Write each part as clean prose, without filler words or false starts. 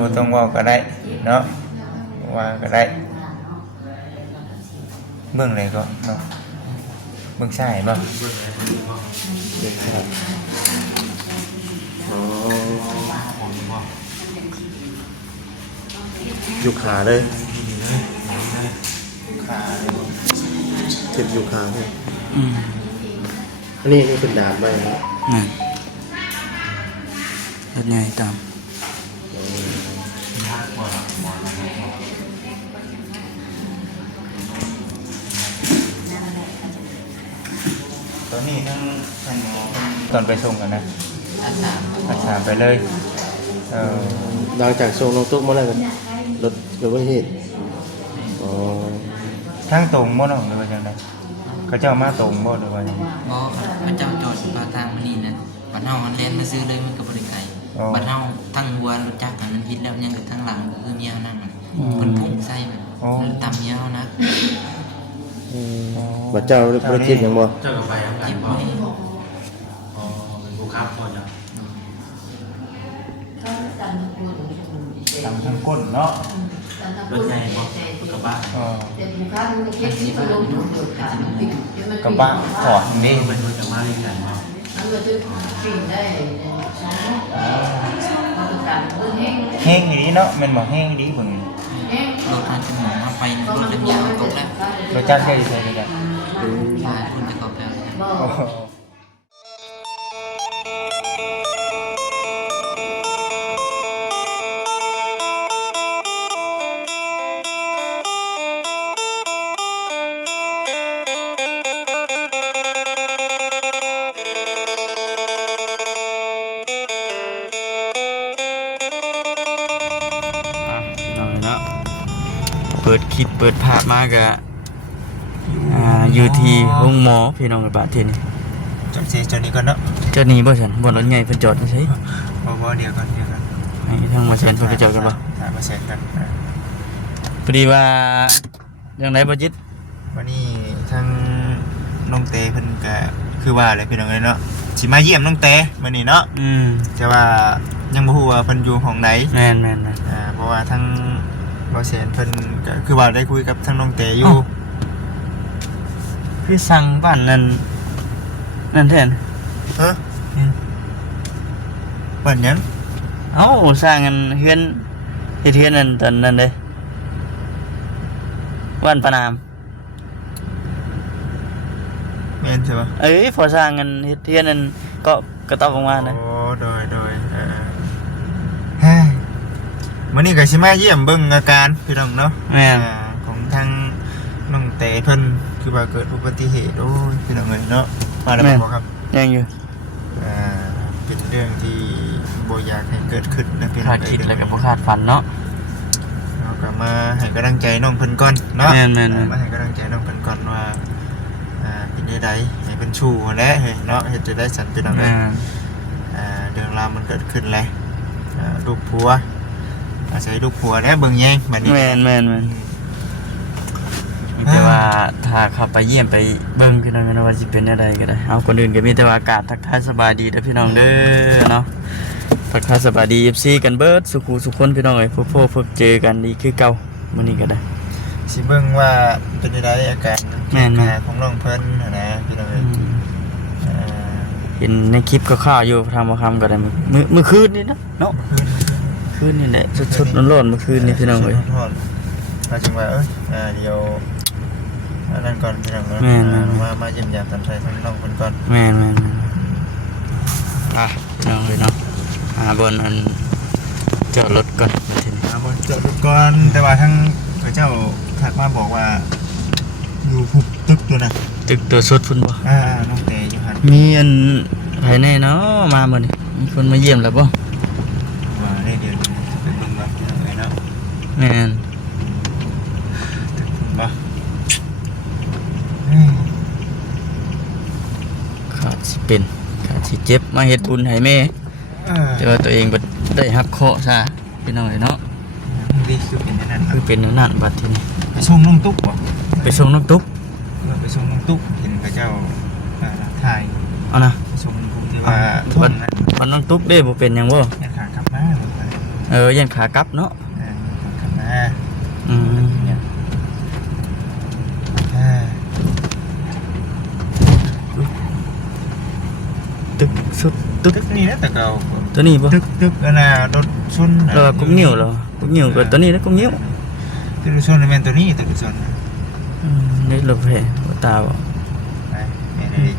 บ่ต้องเว้าก็ได้เนาะว่าก็ได้เบิ่งเลยก็เนาะเบิ่งซ้ายบ่ อ๋ออยู่ขาเลย ขาเลยบ่ เจ็บอยู่ขาเลย อืม อันนี้เป็นดามไปนะ นั่นรถใหญ่ตาม ตอนนี้ทั้งท่านหมอตอนไปส่งกันนะอาสามไปเลยหลังจากส่งน้องตุ๊กมาแล้วก็รถเกิดอุบัติเหตุอ๋อ ทั้งตรงบ่น้องหรือว่าจังไดเขาเจ้ามาตรงบ่หรือว่าจังได บ่พระเจ้าจอดปลาทางมันนี่นะบัดเฮามันเล่นมาซื้อเลยมันก็บ่ได้ไกลบัดเฮาทั้งวัวรถจักรมันฮิตแล้วยังกับทั้งหลังคือเมียนั่งมันเพิ่นพุ่งใส่มันตามเมียเฮานะ บัดเจ้าบริจิตยังบ่ เจ้ากับไปทำการ เจ็บ พ่อ บ่ อ๋อเป็นผู้ค้าพ่อจ้ะ ตามทั้งก้นเนาะ รถใหญ่พ่อกระบะ กระบะถอดนี่ เป็นรถจากบ้านเลยกันพ่อ แห้งอีหลีเนาะแม่นบ่แห้งอีหลีเบิ่ง รถทางจมูกมาไปนะรถจักรยานตกแล้ว รถจักรได้ใส่ได้ หลายคนจะกอบแล้ว โอ้โหน้อยเนาะเปิดคลิปเปิดภาพมากะอยู่ที่ห้องหมอพี่น้องกับบาดเทนี่ จังซี่จอนี้ก่อนเนาะ เจ้าหนี้บ่ฉันบ่รถใหญ่เพิ่นจอดใช่ บ่เดี๋ยวก่อน ให้ทางมาแสนเพิ่นไปจอดกันบ่ ถามมาเสร็จกัน พอดีว่าจังไดบ่จิต วันนี้ทั้งน้องเตเพิ่นก็คือว่าอะไรพี่น้องเอ้ยเนาะสิมาเยี่ยมน้องเตมื้อนี้เนาะ แต่ว่ายังบ่ฮู้ว่าเพิ่นอยู่ห้องไหน แม่นนะ เพราะว่าทั้งบ่แสนเพิ่นก็คือว่าได้คุยกับทั้งน้องเตอยู่ คือสั่งบ้านนั่นแทน ฮะเปิดหยัง เอ้าสร้างกันเฮือนเฮ็ดเฮือนนั่นตอนนั้นเด้วันประนาม แม่นใช่ป่ะ เอ้ยพอสร้างกันเฮ็ดเฮือนนั่นก็ตอบออกมานะ โอ้โดยเฮ้ยมื้อนี้ก็สิมาเยี่ยมเบิ่งอาการพี่น้องเนาะ แม่น ของทางน้องเตเพิ่นคือว่าเกิดอุบัติเหตุโอ้ยพี่น้องเอ้ยเนาะมาแล้วบ่ครับ ยังอยู่ เป็นเรื่องที่บ่อยากให้เกิดขึ้นนะพี่น้อง คาดคิดแล้วก็บ่คาดฝันเนาะ เราก็มาให้กำลังใจน้องเพิ่นก่อนเนาะ แม่นๆ มาให้กำลังใจน้องเพิ่นก่อนว่าเป็นได้ใดให้เป็นชู้แหละเฮ้ยเนาะเฮ็ดจะได้สันพี่น้องเอ้ยเรื่องราวมันเกิดขึ้นแล้วลูกผัวอาศัยลูกผัวแล้วเบิ่งแยงบัดนี้ แม่นแต่ว่าถ้าเข้าไปเยี่ยมไปเบิ่งพี่น้องว่าสิเป็นอะไรก็ได้เอาคนอื่นก็มีแต่ว่าอากาศทักทายสบายดีเด้อพี่น้องเด้อเนาะทักทายสบายดี FC กันเบิดสุขุสุคนพี่น้องเอ้ยพบเจอกันดีคือเก่ามื้อนี้ก็ได้ สิเบิ่งว่าเป็นได้ใดอาการ แม่นๆ ของน้องเพิ่นนะพี่น้องเอ้ย เห็นในคลิปก็ข่าวอยู่ทำมาคำก็ได้เมื่อคืนนี่นะเนาะคืนนี่แหละชุดร้อนๆเมื่อคืนนี่พี่น้องเอ้ย มาจึงว่าเดี๋ยวนั่นก่อนพี่น้องเนาะ แม่น มาเยี่ยมยามกันใส่ทั้งน้องเพิ่นก่อน แม่นพี่น้องเลยเนาะหาบนอันจอดรถก่อนมาทีนี้ บ่จอดรถก่อนแต่ว่าทั้งเจ้าทักมาบอกว่าอยู่ภูตึกตัวน่ะ ตึกตัวสุดพุ่นบ่ น้องเตอยู่หั่น มีอันภายในเนาะมาบ่นี่มีคนมาเยี่ยมแล้วบ่ ว่าได้เดี๋ยวไปเบิ่งว่าพี่น้องเอ้ยเนาะ แม่น ตึกพุ่นบ่ ขาดสิเป็นขาดสิเจ็บมาเฮ็ดบุญให้แม่แต่ว่าตัวเองบ่ได้รับเคราะห์ซะพี่น้องเอ้ยเนาะ ดีคือเป็นอย่างนั้น คือเป็นแนวนั้นบัดทีนี้ ไปส่งน้องตุ๊กบ่ ไปส่งน้องตุ๊ก ไปส่งน้องตุ๊กเห็นพระเจ้าถ่าย เอานะ ไปส่งผู้ที่ว่าท่ว บั ง ด นะ บัดน้องตุ๊กเด้บ่เป็นหยังบ่ แค่ขากลับมา ยันขากลับเนาะ กลับมา อืม อ่า ตึกสุดตึก ตึกนี่นะแต่เก่า ตัวนี้บ่ ตึกอันน่ะรถชน แล้วก็กุ้งนิ้วเหรอกุ้งนิ้วก็ตัวนี้นะกุ้งนิ้ว ตึกรถชนนี่แม่นตัวนี้ตึกรถชน นี่รถแห่บ่ตาบ่ ไปแม่นเลย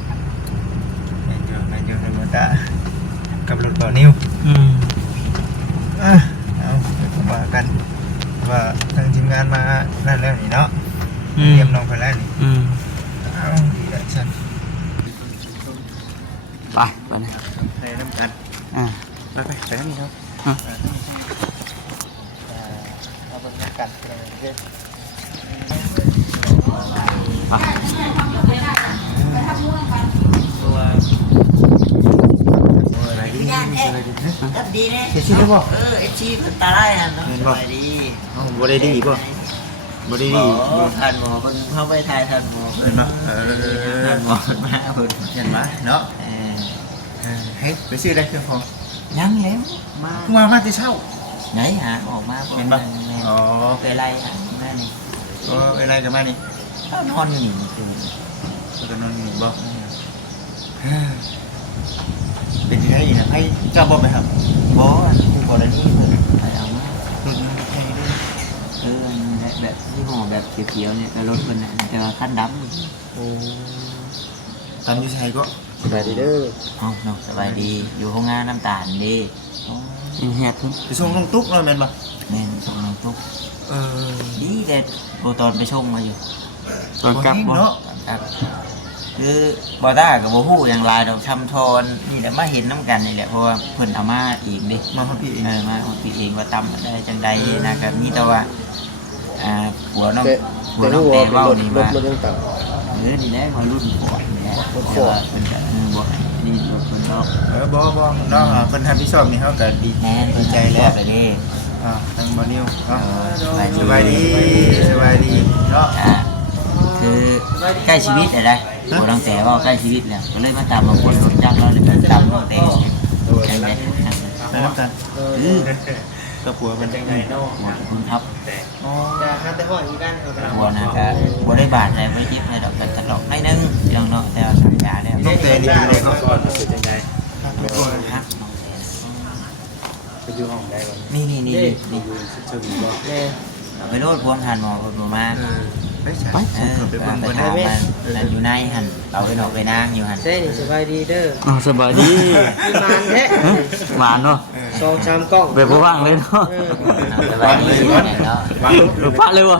แม่นอยู่ในรถตากับรถต่อนิ้ว อืม เอาเดี๋ยวผมว่ากันว่าทางทีมงานมานั่นแล้วนี่เนาะเตรียมน้องไปแล้วนี่ อืม เอาดีละฉัน ไปนะ ไปน้ำกัน ไปทางนี้ครับ เอาบรรยากาศเป็นยังไงเด้อ ย่านกับดีเนี่ย เสียชีวิตบ่ ไอ้ชีพตาไล่น่ะเนาะ เห็น ส บ่ บายดี เอ้าบ่ได้ดีบ่บ่ได้ดี ทันหมอเพิ่นเข้าไปทายทันหมอ เห็นบ่ ทันหมอมาเพิ่น เห็นบ่เนาะเฮ้ยไปซื้อได้เครื่องของ ยังแล้วมา กูมาแต่เช้า ไหนหาออกมา เห็นบ่อ๋อ ไปไล่หาแม่นี่ อะไรกันมานี่ ก็นอนอยู่นี่คือ ก็นอนอยู่บ่เป็นยังไงอีกนะให้เจ้าบ่ไปครับ บ่กูกรณีเพิ่นไปเอามา รุ่นนี้แค่นี้ แบบที่ห่อแบบเขียวๆเนี่ยแต่รถเพิ่นน่ะมันจะคันดำ โอ้ตามที่ใช้ก็ สบายดีเด้อ เอ้าเนาะสบายดีอยู่โรงงานน้ำตาลดี อีแฮดพุ่น ไปส่งน้องตุ๊กเลยแม่นบ่ แม่นส่งน้ำตุ๊ก เออ ดีเด็ดโอตอนไปชงมาอยู่ ตอนกลับบ่ เนาะ ครับคือบอต้ากับโบฮู้อย่างไรดอกชำทอนนี่แหละมาเห็นน้ำกันนี่แหละเพราะว่าเพิ่นเอามาเองดิ มาครับพี่เอง มาเอาพี่เองว่าตำได้จังใดนะครับนี่แต่ว่าหัวน้อง แต่ หัว แต่ น้อง หัว แต่ เป็น เว้าร ถ นี่ ร ว่า ถยังต่ำ ดีได้มารุ่นปวดเนี่ย รถ แต่ Ford ว่าเป็นแบบบวกนี่รถเป็นดอก บ่เนาะเพิ่นทำที่ชอบนี่เฮาก็ดี แน่น ดีใจแล้ว ไปดิ ทางบ่นิวเนาะ สบายดี สบายดีเนาะ คือใกล้ชีวิตอะไรหัวน้องแต่ว่าใกล้ชีวิตแล้วก็เลยมาตามมาคนรถจักรเราเลยมาตามน้องแต่ใช่ไหม ไปน้ำกันก็ผัวเป็นจังไดเนาะ หัวคุณครับ อ๋อ จะหาแต่ห้อยอีกันเขาก็ หัวนะครับหัวได้บาดอะไรไม่ยิบให้ดอกกันตลอดให้นึงยังเนาะแต่สัญญาแล้ว น้องเตนี่เป็นไงเนาะ เป็นจังได๋ ฮัก ไปอยู่ห้องใดก่อน นี่ อยู่ซึ่งบ่แม่ ไปโลดพวงหันหมอคนมา ไปใช่ ไป ไปเบิ่ง ไป เพิ่น ถาม ได้ มันอยู่ในหันเราไปหนอกไปนางอยู่หัน ใช่นี่สบายดีเด้อ อ๋อสบายดี มีมานแท้ ฮะหวานเนาะ สองชามกล้อง แบบบ่ว่างเลยเนาะ สบายดีเนาะ พะเลยว่ะ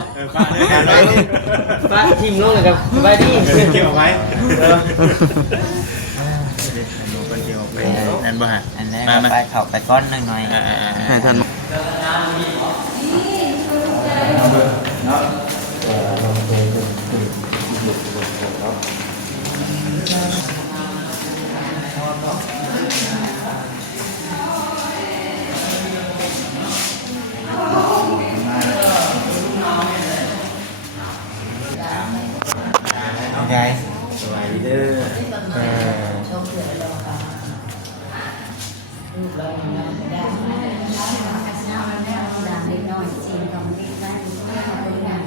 ป้าทิมลงเลยครับสบายดี เกี่ยวไว้คนเดียวไปนั่นบ่ฮะ อันนี้ไปเข้าไปก้อนหน่อย ให้ท่าน ไง สบายดีเด้อ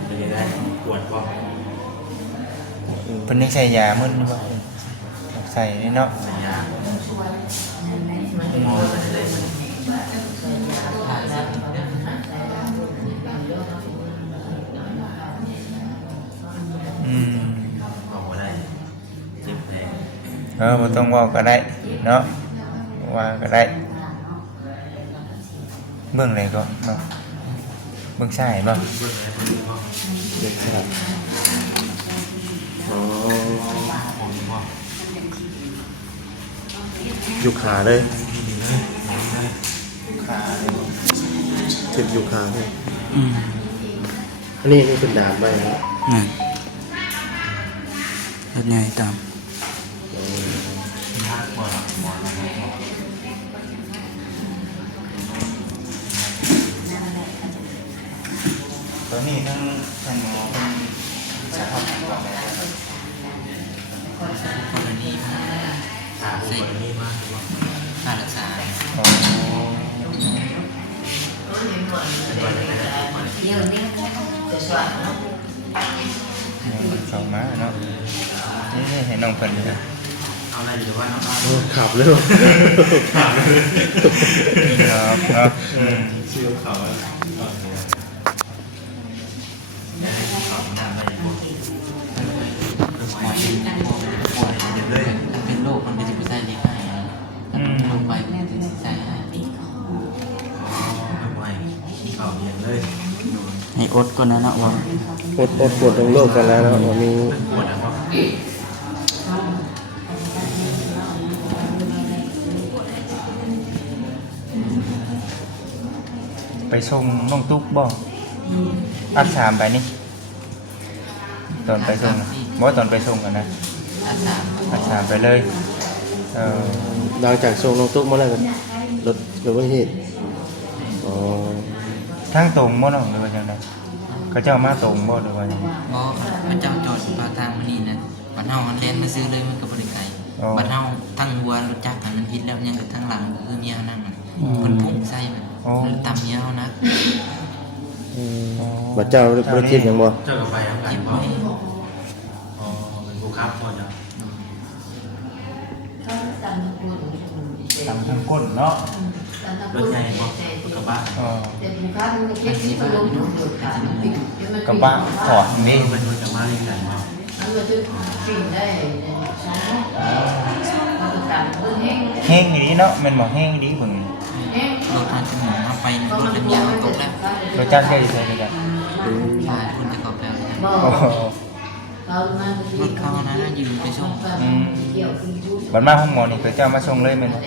เป็นยังไงปวดบ่ เพิ่นยังใส่ยามึนบ่ใส่นี่เนาะ อืม บอกว่าได้เจ็บแผล บ่ต้องเว้าก็ได้เนาะว่าก็ได้เบิ่งเลยก็เนาะเบิ่งซ้ายบ่ เด็กครับอ๋ออยู่ขาเลย ขาเลยบ่ เจ็บอยู่ขาเลย อืม อันนี้เป็นดามไปนะ นั่นรถใหญ่ตาม ตอนนี้ทั้งหมอเพิ่นสาหัสบ่แม่ ๆคนนี้ ขาคนนี้มาก ค่ารักษา อ๋อ สองม้าเนาะนี่เห็นน้องเพิ่นเลย เอาอะไรหรือว่าน้อง โอ้ขับเลย ครับเนาะ ชื่อเขาเขาหน้าไปหมด ป่วยเลยถ้าเป็นโรคมันก็จะไปใส่เล็กให้ลงไปมันจะใส่ให้ ไม่ไหวเขาเย็นเลย ให้อดก่อนนะเนาะว่า อดปวดลงโลกกันแล้วนะว่ามี ปวดนะครับ ไปส่งน้องตุ๊กบ่อัดสามไปนี่ตอนไปส่งบ่ตอนไปส่งกันนะ อาสาม อัดสามไปเลยอ หลังจากส่งน้องตุ๊กมาแล้วก็รถเกิดอุบัติเหตุอ๋อ ทางตรงบ่น้องหรือว่าจังไดเขาเจ้ามาตรงบ่หรือว่าจังได บ่พระเจ้าจอดปลาทางมันนี่นะบัดเฮามันเล่นมาซื้อเลยมันก็บ่ได้ไกลบัดเฮาทั้งวัวรถจักรมันพิษแล้วยังทั้งหลังก็คือเมียนั่งมันเพิ่นพุ่งใส่มันตำเมียเฮานะ บัดเจ้าบริทิพย์ยังบ่ เจ้ากับไปทำงาน เจ็บ พ่อ ไหม อ๋อเป็นผู้ค้าพ่อจ้ะ ตำทางก้นเนาะ รถใหญ่พ่อกระบะ อ๋อ อาชีพบ้านอยู่อาชีพบ้าน กระบะถอดนี่ มันรถจะมาเรียนกันพ่อ แห้งอีหลีเนาะแม่นบ่แห้งอีหลีเบิ่ง รถมันจะหมุนมาไปในรถเล่นยาวตกแล้ว รสจักได้ใส่ได้จ้ะ ฝ่ายคุณจะกอบแล้ว โอ้โห รถเขานะยืนไปส่ง บัดมาห้องหมอนี่เขาเจ้ามาส่งเลยแม่นบ่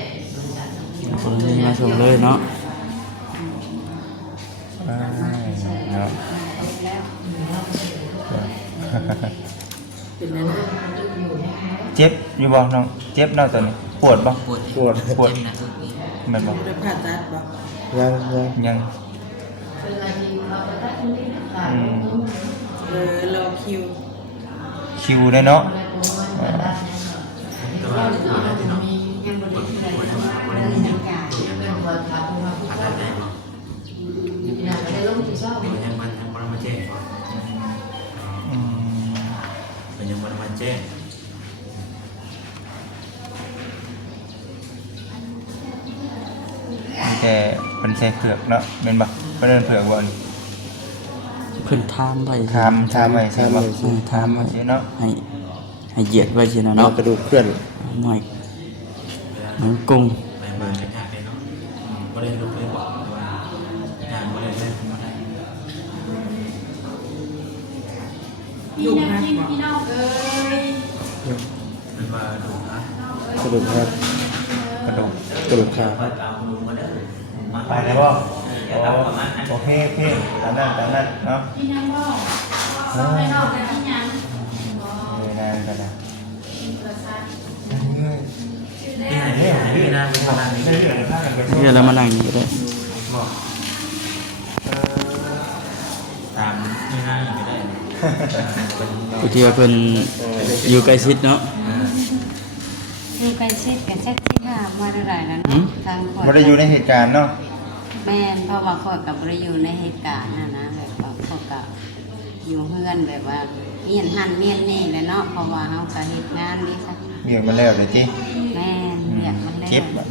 คนนี้มาส่งเลยเนาะ เนาะ เจ็บอยู่บ่น้องเจ็บเนาะตอนนี้ปวดบ่ ปวด ปวด เจ็บนะทุกที แม่นบ่ ยัง ยังรอคิว คิวได้เนาะ แต่ว่าปวดอะไรที่น้องปวดอะไรนี่เนี่ยอาการใหญ่พ่อยังมันมาแจ้งพ่อ อืม เป็นยังมันมาแจ้ง มีแต่เป็นใส่เผือกเนาะแม่นบ่เพิ่นเอิ้นเผือกบ่นี่ เพิ่นถามไว้ ถามไว้ใช่บ่ ถามไว้ สิเนาะ ให้เหยียดไว้สินะ เนาะ เนาะ กระดูกเคลื่อน หน่อยเหมือนกุ้ง ไปเบิร์นกันยากเลยเนาะไม่ได้ลุกเลยบอกแต่ว่างานไม่ได้เล่นไม่ได้ ลูกนักบอก เป็นมาดูนะ กระดูกครับ กระดูก กระดูกขาครับ ไปได้บ่โอเคตามนั้นเนาะนี่นั่นก็ได้ ที่ไหนเนี่ยที่นั่งเป็นประธานนี้ ได้เรื่องพากันไป เดี๋ยวเรามานั่งนี่ก็ได้ บอก ตามที่นั่งอย่างนี้ได้ บางทีว่าเพิ่นอยู่ใกล้ชิดเนาะ อยู่ใกล้ชิดกันแท็กที่ห้ามาเท่าไหร่แล้ว หื เนาะ ม ทางคน ไม่ได้อยู่ในเหตุการณ์เนาะ แม่นเพราะว่าคนกับบริอยู่ในเหตุการณ์นะแบบว่าเขากับอยู่เพื่อนแบบว่าเมียนหันเมียนนี่แหละเนาะเพราะว่าเขากับเหตุงานนี้สัก เรียกมาแล้วเลยจิ แม่นเรียกมันแล้ว เจ็บอะ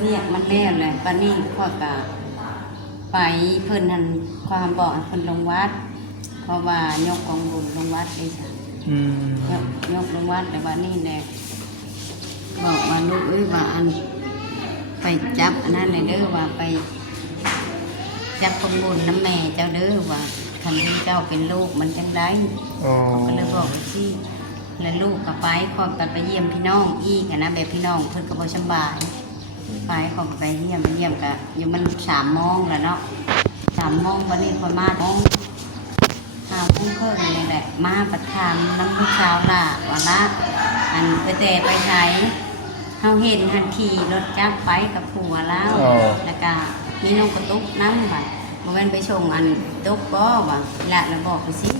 เรียกมันแล้วเลยปานนี้พ่อกับไปเพิ่นหันความบอกให้เพิ่นลงวัด เพราะว่ายกกองบุญลงวัดเลยจ้ะ อืม ยกลงวัดแต่ว่านี่แหละบอกว่าลูกเอ้ยว่าอันไปจับอันนั้นเลยเด้อว่าไปจับกองบุญน้ำแม่เจ้าเด้อว่าคันที่เจ้าเป็นลูกมันจังได้ อ๋อ ก็เลยบอกว่าสิแล้วลูกก็ไปขอบกันไปเยี่ยมพี่น้องอีกอะนะแบบพี่น้องเพิ่นก็บ่สำบายไปขอบกันไปเยี่ยมก็อยู่มัน3 โมงแล้วเนาะ3 โมงวันนี้ประมาณ5 โมงครึ่งนี่แหละมาประทานน้ำลูกสาวล่ะว่าละอันไปแต่ไปใช้เฮาเห็นทันทีรถจักรไปกับผัวแล้วแล้วก็มีน้องกระตุกน้ำบัดบ่แม่นไปส่งอันตุกบ่ว่าละแล้วบอกไปสิ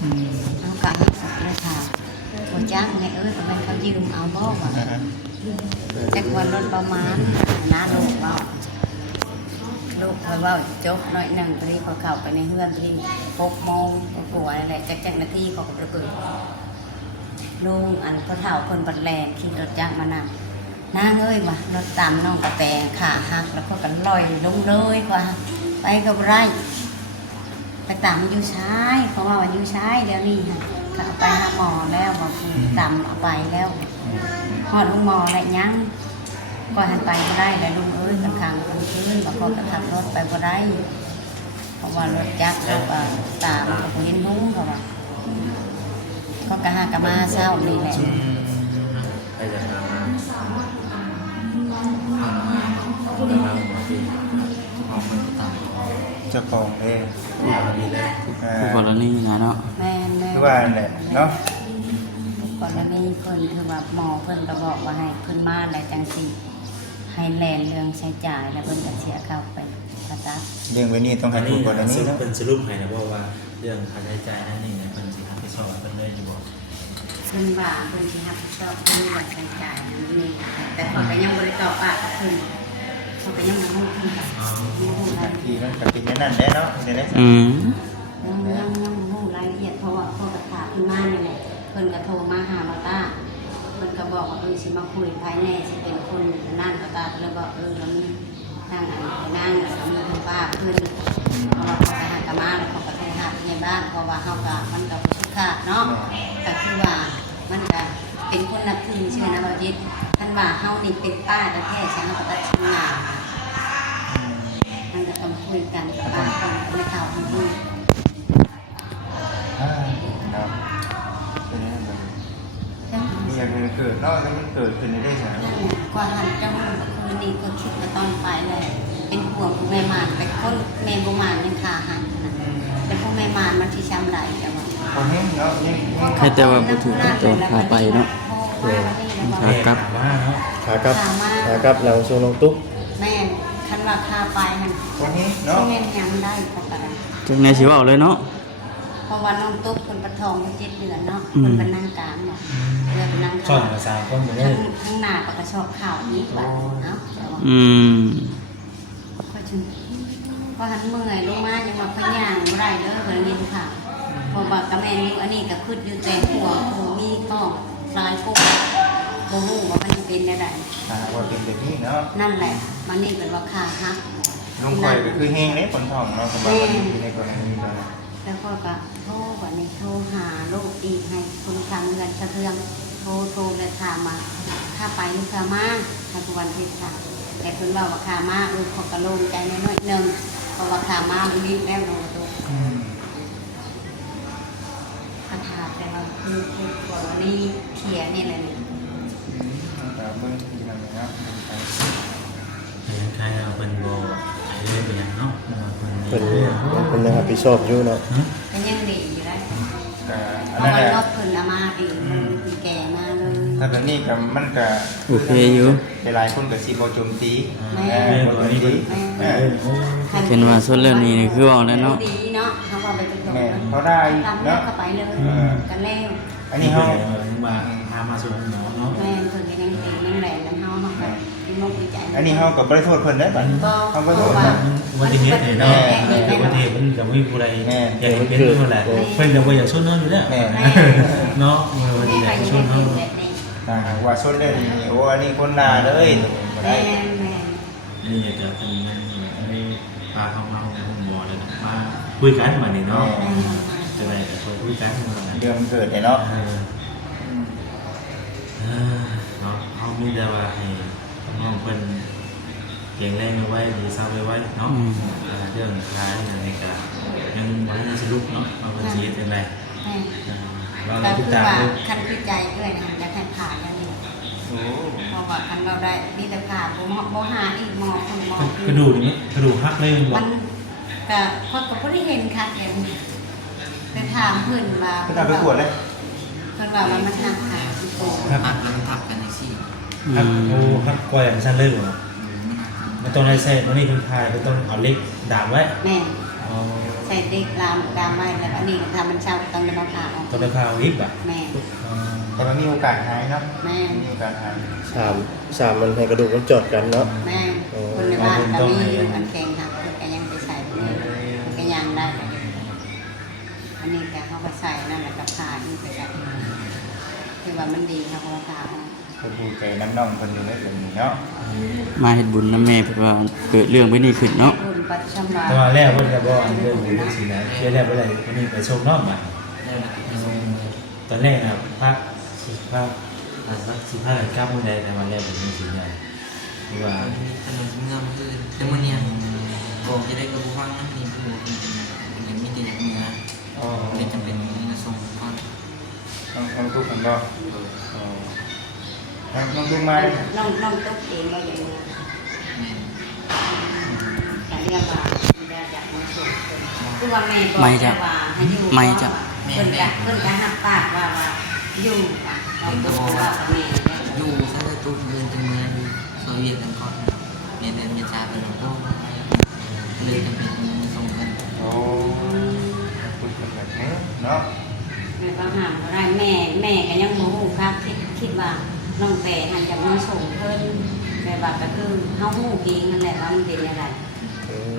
อืม เอากะสักเลยค่ะบ่จักแม่เอ้ยบ่แม่นเขายืมเอาบ่ว่าจักวันรถประมาณนะลูกเว้า ลูกเขาว่าจบหน่อยหนึ่งตอนนี้เขาเข้าไปในเฮือนตอนนี้6 โมงกว่าอะไรจักนาทีเขาก็ไปเปิดลุงอันเขาเฒ่าคนบัดแลนขี่รถจักรมานั่งนางเอ้ยว่ะรถตามน้องกระแตขาหักแล้วก็กันลอยลงเลยว่าไปกับไรไปตามอยู่ชายเขาว่าอยู่ชายเดี๋ยวนี้ค่ะเขาไปหาหมอแล้วบอกตามเอาไปแล้วหอดลุงหมออะไรยังก็หันไปก็ได้แต่ลุงเอ้ยกลางค่ำกลางคืนบางคนก็ขับรถไปก็ได้เพราะว่ารถจักรเขาก็ตามเขาเห็นลุงเขาว่าก็กระหากระมาเศร้านี่แหละ ไปจะทำนะ ของคนตาม เจ้าของเอง ดีเลย อ่า ผู้กรณีนะเนาะ แม่แม่ คือว่าแหละเนาะ ก่อนหน้านี้เพิ่นคือว่าหมอเพิ่นก็บอกว่าให้เพิ่นมาแล้วจังสิให้แลนเรื่องใช้จ่ายแล้วเพิ่นก็เสียเข้าไปผ่าตัด เรื่องไว้นี่ต้องให้ถูกกว่านี้เนาะ เป็นสรุปให้นะว่าเรื่องค่าใช้จ่ายนั่นนี่เนี่ยเป็นสิทธิชอบเป็นเลยอยู่บ่ เพิ่นว่าเพิ่นสิรับผิดชอบเรื่องใช้จ่ายนั่นนี่แต่เขาก็ยังบ่ได้ตอบปากกับเพิ่นเขาก็ยังบ่รู้เพิ่นก็บ่รู้รายละเอียด ทีมันก็เป็นอย่างนั้นแหละเนาะเดี๋ยวได้ ยังบ่รู้รายละเอียดเพราะว่าเขาก็ถามเพิ่นมานี่แหละเพิ่นก็โทรมาหาบ่ตาเพิ่นก็บอกว่าสิมาคุยภายในสิเป็นคนนั่นบ่ตาแล้วก็แล้วมีทางอันไปนั่งแล้วก็มีคุณป้าเพิ่นเพราะว่าเขาไปหากะมาแล้วเขาก็โทรหาในบ้านเพราะว่าเฮาก็มันก็บ่สุขะเนาะก็คือว่ามันก็เป็นคนนับถือชื่อนะบ่จิตท่านว่าเฮานี่เป็นป้าแท้ๆใช่เฮาก็ตัดชิ้นหน้ามันก็ต้องคุยกันกับป้าก่อนไม่เข้าจริง เนาะเป็นอย่างนั้นเลย ๆ มีอย่างอื่นเกิดเนาะแล้วมันเกิดขึ้นได้ใช่ไหม กว่าหันจังคืนนี้ก็คิดว่าตอนไปเลยเป็นห่วงผู้แม่มารแต่คนแม่บ่มารยังขาหันนะแต่ผู้แม่มารมันที่ช้ำไหลแต่ว่า พอเห็นเนาะยัง แค่แต่ว่าบ่ถูกกับตัวพาไปเนาะ ขากลับ ขากลับแล้วช่วงน้องตุ๊ก แม่คันว่าคาไปหัน พอเห็น ช่ เนาะ วงเงินยังได้ก็กระไร จังไงสิเว้าเลยเนาะ เพราะว่าน้องตุ๊กคนประทอง7 เดือนเนาะคนเป็นนางกลางเนาะเรือเป็นนางกลางทั้งหน้าก็ชอบข่าวนี้แบบเนาะ ก็ถึงพอหันเมื่อยลงมายังมาพยางบ่ได้เด้อเพิ่นเงินค่ะพอบักกะแม่นอยู่อันนี้ก็คิดอยู่แต่หัวโอ้มีก็ลายโกบ่ฮู้ว่ามันจะเป็นได้ใด ว่าเป็นแบบนี้เนาะ นั่นแหละมันนี่เป็นว่าค่าฮัก ลุงข่อยก็คือเฮงเลยคนท้องเนาะสำหรับวันนี้ในกรณีนี้ แล้วก็โทรวันนี้โทรหาลูกอีกให้คนทางเงินสะเทือนโทรเลยถามมาถ้าไปหรือค่ามาถ้าทุกวันที่ค่ะแต่เพิ่นว่าว่าค่ามาลูกเขาก็โล่งใจน้อยๆนึงเพราะว่าค่ามามันรีบแล้วเนาะตัวปัญหาแต่ว่าคือกรณีเขียนนี่แหละนี่ เบิ่งที่นั่นเนาะ ยังใครเอาเป็นโบเรื่องเป็นยังเนาะ เพิ่นนะครับพี่ชอบอยู่เนาะ ก็ยังดีอยู่ได้ ก็ เพ อัน ราะ นั้น ว่า แหละ รอบเพิ่นเอามาดีมันมีแก่มาเลย ถ้าแบบนี้ก็มันก็ โอเคอยู่ หลายคนก็สิบ่โจมตี เรื่องตัวนี้เป็นว่าส่วนเรื่องนี้นี่คือเว้าแล้วเนาะ ดีเนาะเขาว่าไปตรง แม่ ๆ เขาได้ ตามเลือ เนาะ กเข้าไปเลยกันแล้ว อันนี้เฮา มาพามาสู่หมอเนาะ แม่เพิ่นก็ยังตียังแหลมนั้นเฮาเฮาก็มีมุกดีใจ อันนี้เฮาก็บ่ได้โทษเพิ่นเด้อบัดเฮาบ่โทษนะ อุบัติเหตุเนี่ยเนาะอุบัติเหตุมันก็ไม่มีผู้ใดอยากให้เป็นเท่าไหร่เพิ่นก็บ่อยากชนเนาะอยู่แล้วเนาะอุบัติเหตุชนเฮา ถ้าหากว่าชนได้นี่โอ้อันนี้คนหน้าเลยบ่ได้ แม่แม่ นี่อยากจะเป็นเงินนี่พาเข้ามาห้องหมอเลยนะมาคุยกันมานี่เนาะจะได้แต่คุยกันมา เรื่องมันเกิดได้เนาะ เนาะเขามีแต่ว่าให้น้องเพิ่นเก่งแรงไว้ดีเศร้าไว้เนาะเรื่องคล้ายอย่างนี้ก็ยังบ่ได้สรุปเนาะว่าเป็นชีวิตจังได๋เรา ก็ ติ คื ด อ ตาม ว่า ดู คันคือใจด้วยนะจะให้ผ่านแล้วนี่ โอ้ เพราะว่าคันเราได้มีแต่ผ่านบ่หาอีกหมอคนหมอก ระดูกนี่กระดูกหักเลยบ่ มันก็พอก็บ่ได้เห็นคักเห็นไปถามเพิ่นว่า เพิ่นเอาไปตรวจเลย เพิ่นว่ามันหักขาอีโต หักแล้วมันทับกันในซี่ หักโอ้หักกว่าอย่างซั่นเลยบ่ มันหัก มันต้องได้ใส่มันนี่เพิ่นพายเพิ่นต้องเอาเหล็กดามไว้ แม่ อ๋อ ใส่เด็กลามไว้แล้วอันนี้ถ้ามันเช่าต้องได้มาผ่าออก ต้องได้พาเอาลิฟต์อ่ะ แม่ แต่มันมีโอกาสหายเนาะ แม่ มีโอกาสหาย สามมันให้กระดูกมันจอดกันเนาะ แม่คนในบ้านก็มีอยู่อันแข็งหักแอ อันนี้แต่เขาก็ใส่นั่นแหละกับผ้านี่ไปกันคือว่ามันดีเขาก็ผ้า เพิ่นฮู้ใจน้ำน้องเพิ่นอยู่ในเรื่องนี้เนาะ มาเฮ็ดบุญนำแม่เพิ่นว่าเกิดเรื่องไว้นี่ขึ้นเนาะ บุญปัจฉมา ตอนแรกเพิ่นก็บ่อันเรื่องนี้สินะเที่ยแรกบ่ได้วันนี้ไปชมน้องมา แล้วเราไปส่ง ตอนแรกน่ะพระ15กลับมื้อใดแต่วันแรกเป็นสิได้คือว่า ถนนเมืองคือแต่มื้อเนี้ยบอกจะได้กระบุฟังนั่นนี่คือยังมีแต่อย่างเนื้อ อ๋อ เลยจำเป็นมาส่งก่อน น้องตุ๊กกันบ่อ๋อน้องตุ๊กมา น้องตุ๊กเองก็อย่างนี้ แม่น แต่เรียกว่าอยากมาส่งคือว่าแม่บอก ไม่จะ ว่าให้อยู่ ไม่จะ เพิ่นก็หักปากว่าอยู่น้องตุ๊กว่าแม่ อยู่ซะจะตู้เดินจนเมืองซอยเวียดกันก่อนเรียนเรียนชาไปหลวงพ่อเลยจำเป็นมาส่งกัน โอ้ตุ๊กกันแบบนี้เนาะ แม่ก็ห้ามบ่ได้แม่ก็ยังโมโหครับคิดว่าน้องแต่หันจะมาส่งเพิ่นแต่ว่าก็คือเฮาฮู้เองนั่นแหละว่ามันเป็นอะไร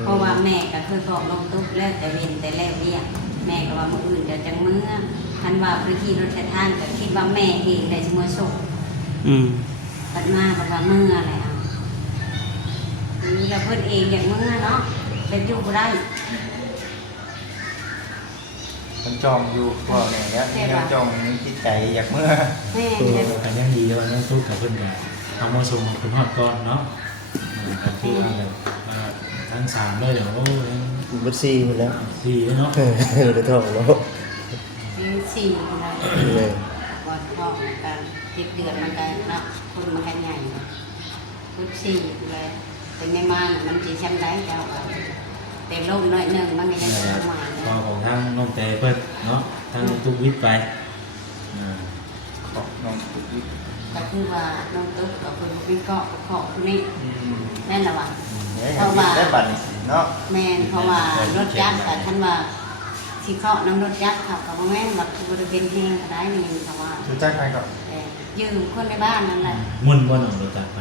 เพราะว่าแม่ก็เคยบอกน้องตุ๊กแล้วแต่เว้นแต่แล้วเรียกแม่ก็ว่ามื้ออื่นจะจังมื้อคันว่าพื้นที่รถไฟทางก็คิดว่าแม่เองได้สิมาส่ง บัดมาบัดว่ามื้ออะไรอ่ะนี่เราเพิ่นเองอย่างมื้อเนาะเป็นอยู่บ่ได้ มันจองอยู่พ่อแม่แล้วยังจองมีจิตใจอยากเมื่อ แม่ ตัว เด้อ กันยังดีแล้วน้องตุ๊กกับเพิ่นก็เอามาส่งคุณฮอดก่อนเนาะก็คือว่าแบบทั้ง3เลยเดี๋ยวโอ้ย บ่ซีหมดแล้ว 4เลยเนาะ ได้ท้องเนาะ มีสี่อะไร แม่ ก่อนท้องกัน10 เดือนมันก็เนาะคนมันก็ใหญ่ทุกสี่เลยเป็นแม่ม่านมันสิช้ำได้เจ้าก็แต่ลมน้อยหนึงมันก็ยังสิมา พอของทางน้องแต่เพิ่นเนาะทางตุ๊กวิทย์ไป ของน้องตุ๊กวิทย์ ก็คือว่าน้องตุ๊กกับคนเป็นเกาะเกาะคนนี้แม่นละว่า ได้บัตรเนาะ แม่นเพราะว่ารถยักษ์แต่ท่านว่าสิเคาะน้ำรถยักษ์เขาก็บ่แม่นว่าคือบริเวณแห้งก็ได้นี่เพราะว่า รู้จักใครก่อน ยืมคนในบ้านนั่นแหละ มุ่นบ่น้องรู้จักไป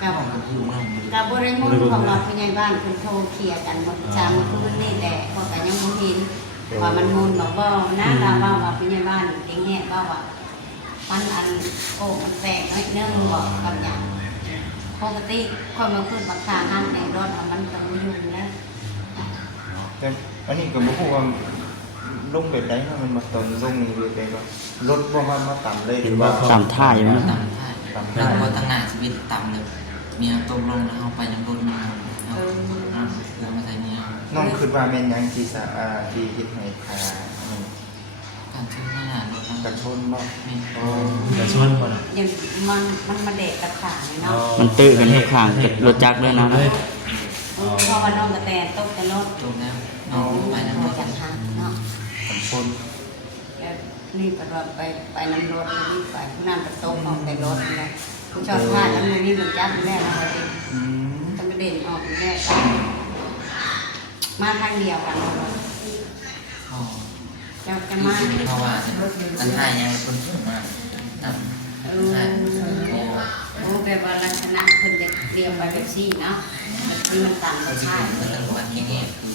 กับ ของมันอยู่เมืองมัน กับบริมุนของเราผู้ใหญ่บ้านเพิ่นโทรเคลียร์กันหมดจามมื้อนี่แหละเพราะก็ยังบ่เห็นว่ามันมุนบอกบ่นะเราว่าผู้ใหญ่บ้านเก่งแฮะว่ามันอันโอ้มันแตกน้อยนึงบอกกับหยังปกติคนมาขึ้นบักษาหันในรถมันก็บ่อยู่แล้ว แต่อันนี้ก็บ่ฮู้ว่าลงแบบใดเนาะมันมาตอนลงนี่แบบใดก็รถบ่มาต่ำเลยหรือว่า ตามท่าอยู่นะ ต่ำท่าแล้วพอตั้งหน้าชีวิตต่ำเลยเมียต้มลงแล้วเอาไปยังรถมาเอาแล้วมาใส่เมีย น้องคิดว่าแม่นยังที่ที่เฮ็ดให้ขาอันนี้ การชื่อหน้ารถ กระชนบ่ มี อ๋อ จะชวนบ่น่ะ อย่างมันมาเด็กกระถางเนาะ มันตื้อกันทุกข้างรถจักรด้วยนะ เพราะว่าน้องกระแตตกแต่รถ ตรงแล้วเอาไปยังรถ จากทางเนาะ กระชน แล้วรีบไปน้ำรถรีบไปผู้นั้นประตูออกแต่รถเลยผู้ชอบพลาดแล้วมันนี่มันจับแม่เราเลย อืม ต้องกระเด็นออกแม่มาทางเดียวกัน อ๋อ เราจะ คือ มา เพราะว่าอันท่ายังคนสูงมากต่ำใช่โอ้ โอ้แบบว่าลักษณะคนเด็กเรียมไปแบบซี่เนาะที่มันต่ำก เขา ว่า จะ ชาติ เป็นตำรวจแง่ๆคือ